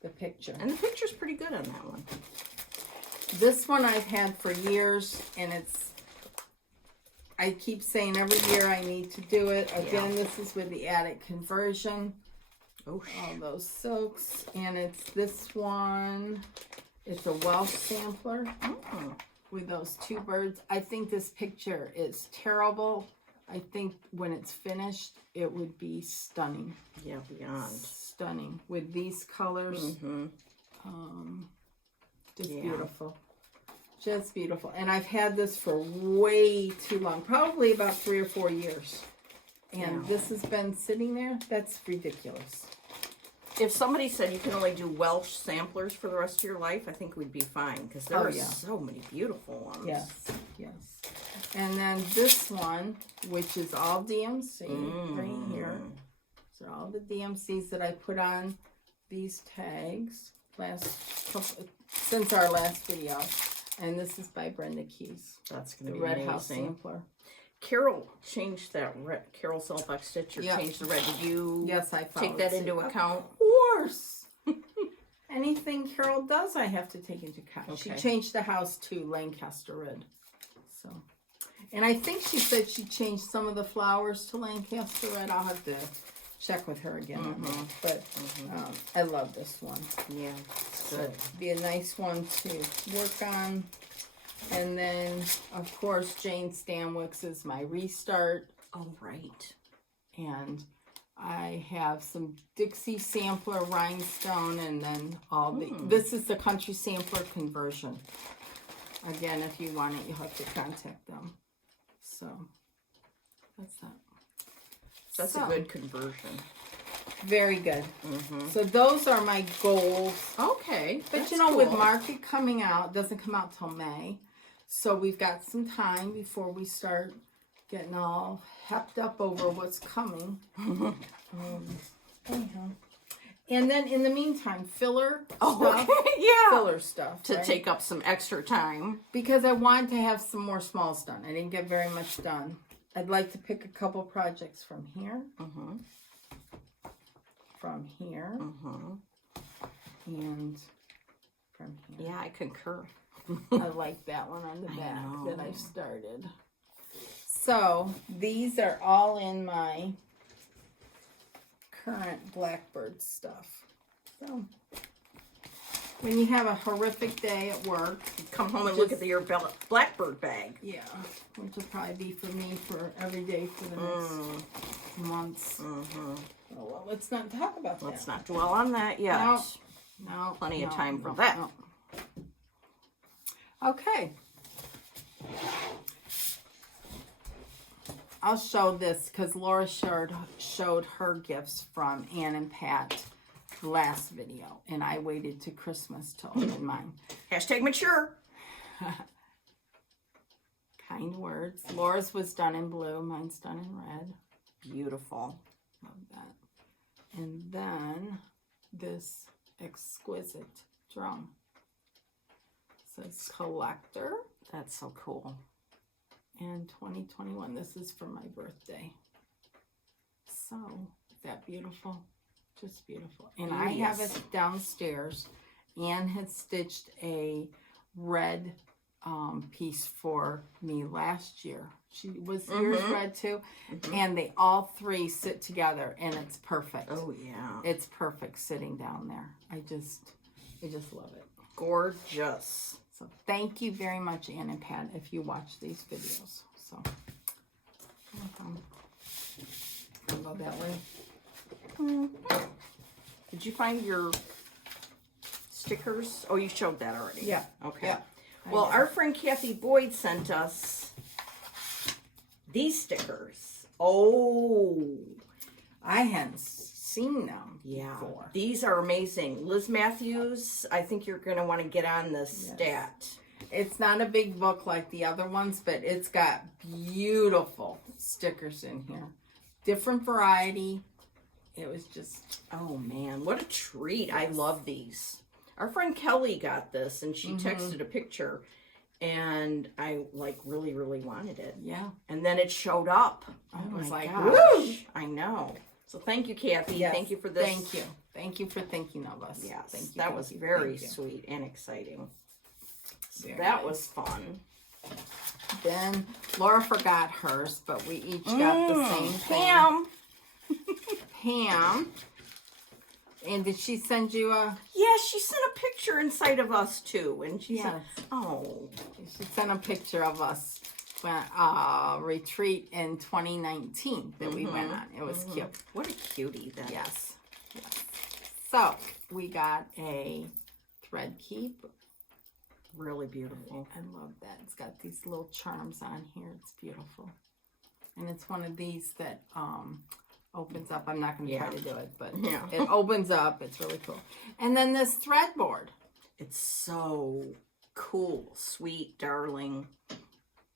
the picture. And the picture's pretty good on that one. This one I've had for years, and I keep saying every year I need to do it. Again, this is with the attic conversion. Oh, all those silks. And it's this one. It's a Welsh sampler with those 2 birds. I think this picture is terrible. I think when it's finished, it would be stunning. Yeah, beyond. Stunning. With these colors. Just beautiful. Just beautiful. And I've had this for way too long. Probably about 3 or 4 years. And this has been sitting there. That's ridiculous. If somebody said you can only do Welsh samplers for the rest of your life, I think we'd be fine, because there are so many beautiful ones. Yes. And then this one, which is all DMC, right here. So all the DMCs that I put on these tags since our last video. And this is by Brenda Keys. That's going to be the Red amazing. House sampler. Carol changed that red. Carol Selbeck Stitcher changed the red. Did you take that into account? Of course. Anything Carol does, I have to take into account. Okay. She changed the house to Lancaster red. So, and I think she said she changed some of the flowers to Lancaster red. I'll have to check with her again on that. But I love this one. Yeah, it's good. So, be a nice one to work on. And then, of course, Jane Stanwick's is my restart. Oh, right. And I have some Dixie sampler rhinestone, and then all the... This is the country sampler conversion. Again, if you want it, you'll have to contact them. So, that's that. That's a good conversion. Very good. So those are my goals. Okay. But you know, with market coming out, it doesn't come out till May. So we've got some time before we start getting all hepped up over what's coming. Anyhow. And then in the meantime, filler stuff. Filler stuff. To take up some extra time. Because I want to have some more smalls done. I didn't get very much done. I'd like to pick a couple projects from here. From here. And from here. Yeah, I concur. I like that one on the back that I've started. So, these are all in my current Blackbird stuff. So, when you have a horrific day at work. Come home and look at your Blackbird bag. Yeah, which will probably be for me for every day for the next months. Oh, well, let's not talk about that. Let's not dwell on that yet. No. Plenty of time for that. No. Okay. I'll show this because Laura showed her gifts from Ann and Pat last video, and I waited to Christmas to open mine. Hashtag mature. Kind words. Laura's was done in blue. Mine's done in red. Beautiful. Love that. And then this exquisite drum. Says collector. That's so cool. And 2021. This is for my birthday. So, is that beautiful? Just beautiful. And I have it downstairs. Anne had stitched a red piece for me last year. She was yours red too. And they all three sit together and it's perfect. Oh yeah. It's perfect sitting down there. I just love it. Gorgeous. So thank you very much, Ann and Pat, if you watch these videos. So I'll go that way. Did you find your stickers? Oh, you showed that already. Yeah. Okay. Yeah. Well, our friend Kathy Boyd sent us these stickers. Oh, I hadn't seen them before. These are amazing. Liz Matthews, I think you're going to want to get on this stat. It's not a big book like the other ones, but it's got beautiful stickers in here. Different variety. It was just... Oh, man. What a treat. I love these. Our friend Kelly got this, and she texted a picture, and I, like, really, really wanted it. Yeah. And then it showed up. I was like, gosh. woo! I know. So thank you, Kathy. Yes. Thank you for this. Thank you. Thank you for thinking of us. Yes, thank you. that was very sweet and exciting. So that was fun. Then Laura forgot hers, but we each got the same thing. Pam. Pam. And did she send you a... Yeah, she sent a picture inside of us too. And she said, She sent a picture of us retreat in 2019 that we went on. It was cute. What a cutie that is. Yes. So, we got a thread keep. Really beautiful. I love that. It's got these little charms on here. It's beautiful. And it's one of these that opens up. I'm not going to try to do it, but it opens up. It's really cool. And then this thread board. It's so cool, sweet, darling.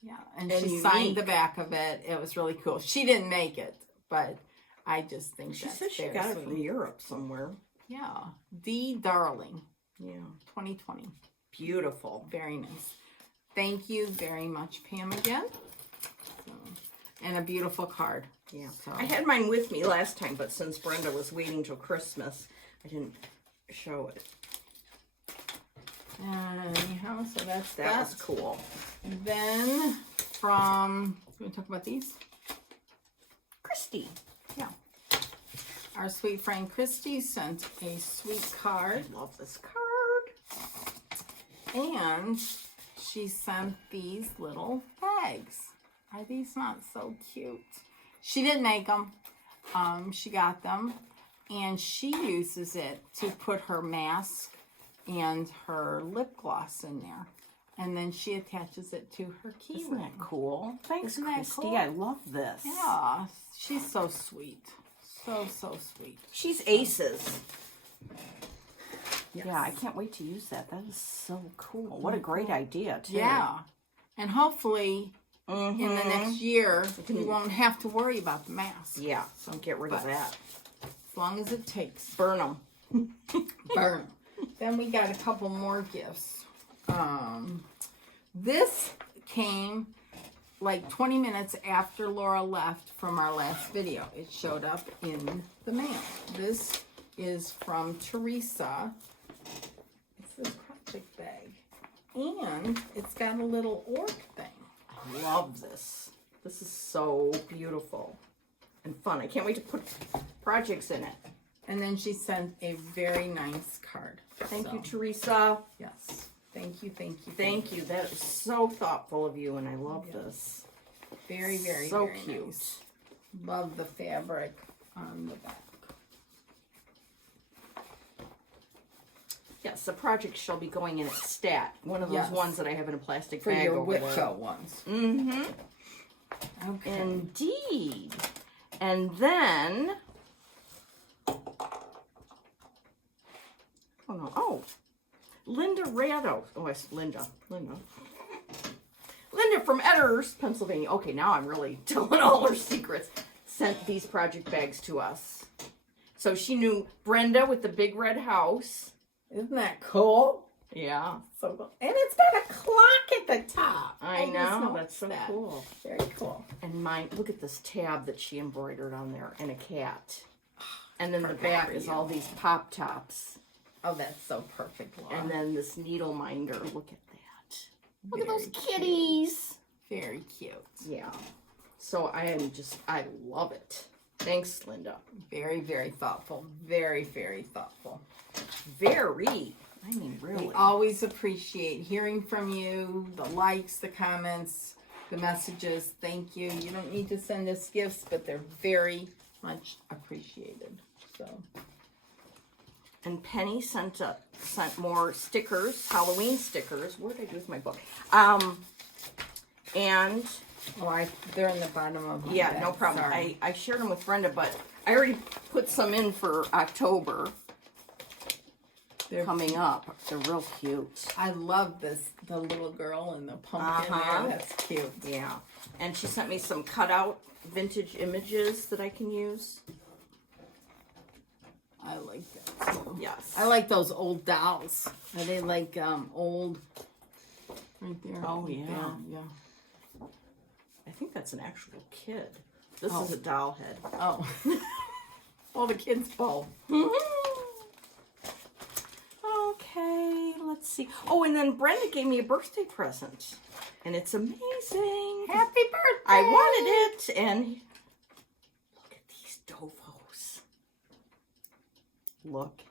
Yeah, and she signed the back of it. It was really cool. She didn't make it, but I just think she said she got it from Europe somewhere. Yeah, the darling. Yeah, 2020. Beautiful. Very nice. Thank you very much, Pam, again. So, and a beautiful card. Yeah. So. I had mine with me last time, but since Brenda was waiting till Christmas, I didn't show it. Anyhow, so that was cool. Then from, you want to talk about these? Christy. Yeah. Our sweet friend Christy sent a sweet card. I love this card. And she sent these little bags. Are these not so cute? She didn't make them. She got them. And she uses it to put her mask and her lip gloss in there. And then she attaches it to her key ring. Isn't that cool? Thanks, Isn't that Christy. cool? I love this. Yeah. She's so sweet. So sweet. She's aces. Yes. Yeah, I can't wait to use that. That is so cool. What a great idea, too. Yeah. And hopefully in the next year, you won't have to worry about the mask. Yeah, so get rid of that. As long as it takes. Burn them. Burn. Then we got a couple more gifts. This came like 20 minutes after Laura left from our last video. It showed up in the mail. This is from Teresa. It's this project bag. And it's got a little orc thing. I love this. This is so beautiful and fun. I can't wait to put projects in it. And then she sent a very nice card. Thank you, Teresa. Yes. Thank you, thank you. Thank you. That is so thoughtful of you, and I love this. Very, very, so very cute. Nice. Love the fabric on the back. Yes, the project shall be going in at Stat. One of those ones that I have in a plastic for bag your over there. Whitco ones. Mm-hmm. Okay. Indeed. And then, Linda Rado. Oh, it's Linda. Linda from Edders, Pennsylvania. Okay, now I'm really telling all her secrets. Sent these project bags to us. So she knew Brenda with the big red house. Isn't that cool? Yeah. So cool. And it's got a clock at the top. I know. That's so cool. Very cool. And mine, look at this tab that she embroidered on there, and a cat. And then the back is all these pop tops. Oh, that's so perfect, Laura. And then this needle minder. Look at that. Look at those Very kitties. Very cute. Yeah. So I love it. Thanks, Linda. Very, very thoughtful. Very, very thoughtful. Very. I mean, really. We always appreciate hearing from you, the likes, the comments, the messages. Thank you. You don't need to send us gifts, but they're very much appreciated. So. And Penny sent more stickers, Halloween stickers. Where did I do with my book? And they're in the bottom of my yeah, bag. no problem. Sorry. I shared them with Brenda, but I already put some in for October. They're coming up. They're real cute. I love this, the little girl and the pumpkin there. That's cute. Yeah. And she sent me some cutout vintage images that I can use. I like that too. Yes. I like those old dolls. Are they like old? Right there. Oh, yeah. Yeah. I think that's an actual kid. This is a doll head. Oh. Well, the kids both. Okay, let's see. Oh, and then Brenda gave me a birthday present. And it's amazing. Happy birthday! I wanted it. And look at these Dovos. Look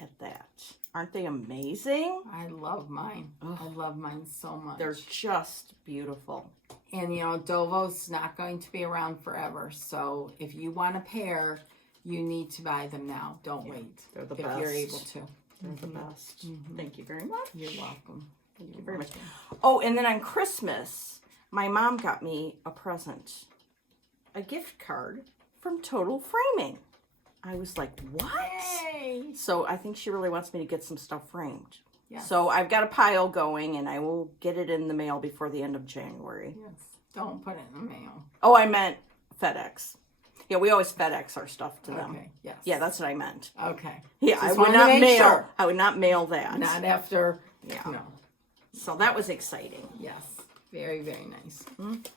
at that. Aren't they amazing? I love mine. Ugh. I love mine so much. They're just beautiful. And you know, Dovo's not going to be around forever. So if you want a pair, you need to buy them now. Don't wait. They're the if best. you're able to. They're the best. Thank you very much. You're welcome. Thank you very much. Oh, and then on Christmas, my mom got me a present. A gift card from Total Framing. I was like, what? Yay! So I think she really wants me to get some stuff framed. Yes. So I've got a pile going, and I will get it in the mail before the end of January. Yes. Don't put it in the mail. Oh, I meant FedEx. Yeah, we always FedEx our stuff to them. Okay. Yes. Yeah, that's what I meant. Okay. Yeah, Just I would wanted to not make mail. sure. I would not mail that. Not after. Yeah. No. So that was exciting. Yes. Very, very nice.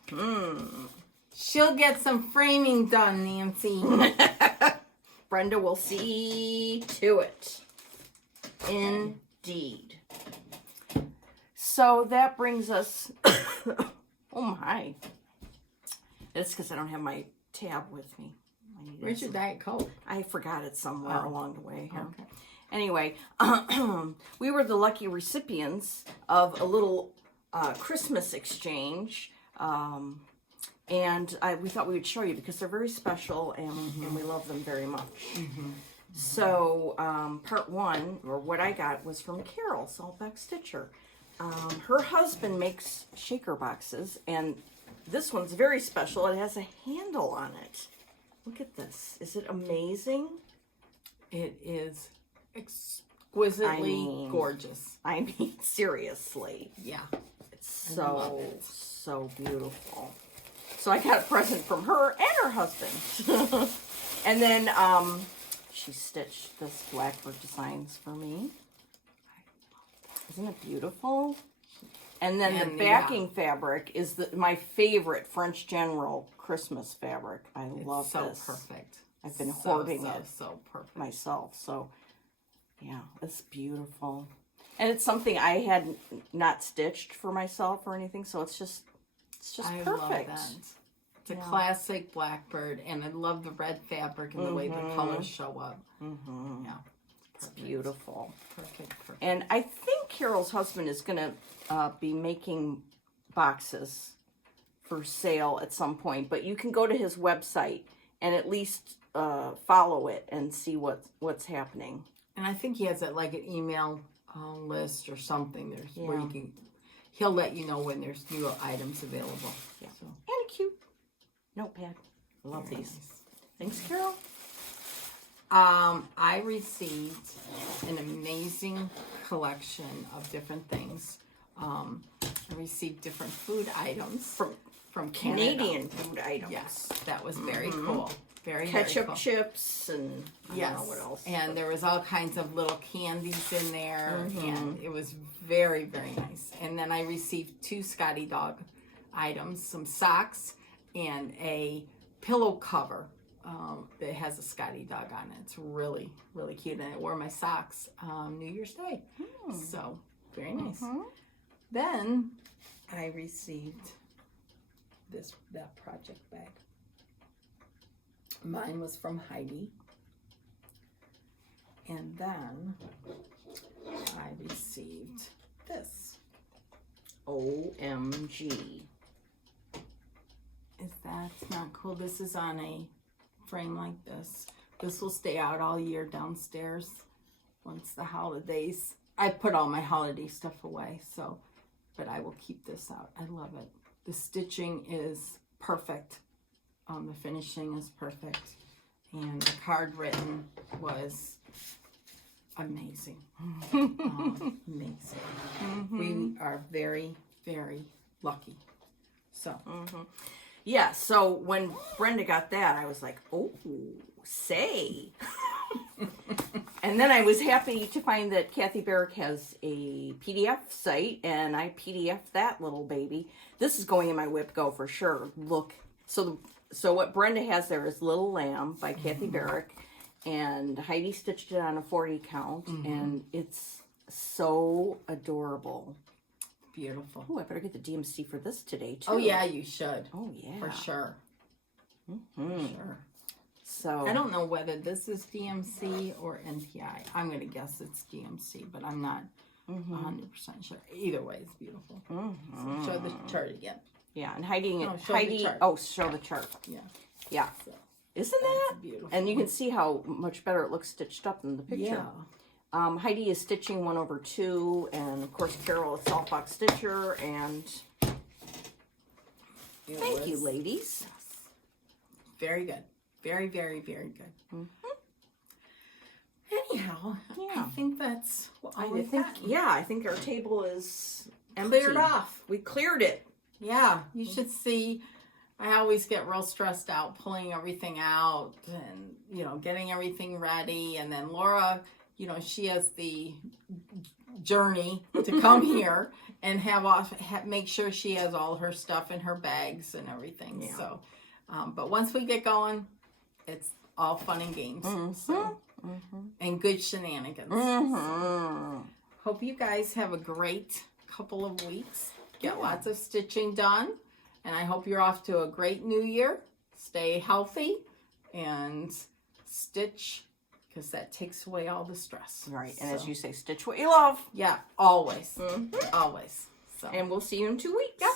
Mm. She'll get some framing done, Nancy. Brenda will see to it. Indeed. So that brings us. Oh my. That's because I don't have my tab with me. Where's your Diet Coke? I forgot it somewhere along the way here. Okay. Anyway, we were the lucky recipients of a little Christmas exchange. And we thought we would show you because they're very special and we love them very much. So part one, or what I got, was from Carol Saltback Stitcher. Her husband makes shaker boxes, and this one's very special. It has a handle on it. Look at this. Is it amazing? It is exquisitely gorgeous. I mean, seriously. Yeah. It's so beautiful. So I got a present from her and her husband. And then she stitched this Blackbird Designs for me. Isn't it beautiful? And then the backing fabric is my favorite French General Christmas fabric. I love this. So perfect. I've been hoarding it so perfect myself. So yeah, it's beautiful. And it's something I had not stitched for myself or anything, so it's just perfect. Love that. It's a classic Blackbird, and I love the red fabric and the way the colors show up. Yeah. It's beautiful. Perfect. And I think Carol's husband is going to be making boxes for sale at some point. But you can go to his website and at least follow it and see what's happening. And I think he has like an email list or something. Where Yeah. he'll let you know when there's new items available. Yeah. So, And a cute notepad. I love very these. nice. Thanks, Carol. I received an amazing collection of different things. I received different food items from Canada. Canadian food items. Yes, that was very cool. Very Ketchup cool. chips and I don't know what else. And there was all kinds of little candies in there, and it was very, very nice. And then I received 2 Scotty Dog items, some socks and a pillow cover that has a Scotty Dog on it. It's really, really cute, and I wore my socks New Year's Day. So, very nice. Then I received that project bag. Mine was from Heidi. And then I received this. OMG. Is that not cool? This is on a frame like this. This will stay out all year downstairs once the holidays. I put all my holiday stuff away, but I will keep this out. I love it. The stitching is perfect. The finishing is perfect. And the card written was amazing. Amazing. We are very, very lucky. So. Yeah, so when Brenda got that, I was like, oh, say. And then I was happy to find that Kathy Barrick has a PDF site, and I PDF'd that little baby. This is going in my Whip Go for sure. Look. So what Brenda has there is Little Lamb by Kathy Barrick, and Heidi stitched it on a 40 count, and it's so adorable. Beautiful. Oh, I better get the DMC for this today, too. Oh, yeah, you should. Oh, yeah. For sure. For sure. So I don't know whether this is DMC or NPI. I'm going to guess it's DMC, but I'm not 100% sure. Either way, it's beautiful. So show the chart again. Yeah, and Heidi, show the chart. show the chart. Yeah. Yeah. So, Isn't that that's beautiful. And you can see how much better it looks stitched up in the picture. Yeah. Heidi is stitching 1/2, and of course Carol is Salt Box Stitcher, and thank you, ladies. Yes. Very good. Very, very, very good. Anyhow, I think that's all we've gotten. I think our table is empty. Cleared off. We cleared it. Yeah, you should see. I always get real stressed out pulling everything out and, getting everything ready. And then Laura, she has the journey to come here and make sure she has all her stuff in her bags and everything. Yeah. So, but once we get going, it's all fun and games. So, and good shenanigans. So, hope you guys have a great couple of weeks. Get lots of stitching done. And I hope you're off to a great new year. Stay healthy and stitch, because that takes away all the stress. Right. And as you say, stitch what you love. Yeah, always. Always. So. And we'll see you in 2 weeks. Yep.